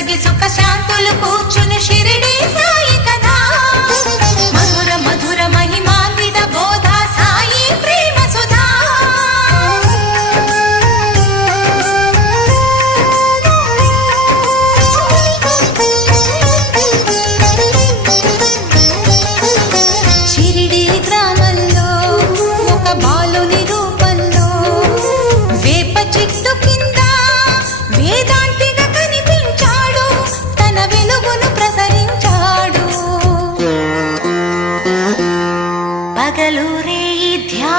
సొగగి సుఖ శాంతులు కూర్చుని షిరిడి సాయి కదా. మధుర మధుర మహిమాన్విత బోధ సాయి ప్రేమ సుధా. షిరిడి గ్రామంలో ఒక బా పగలు రే ధ్యా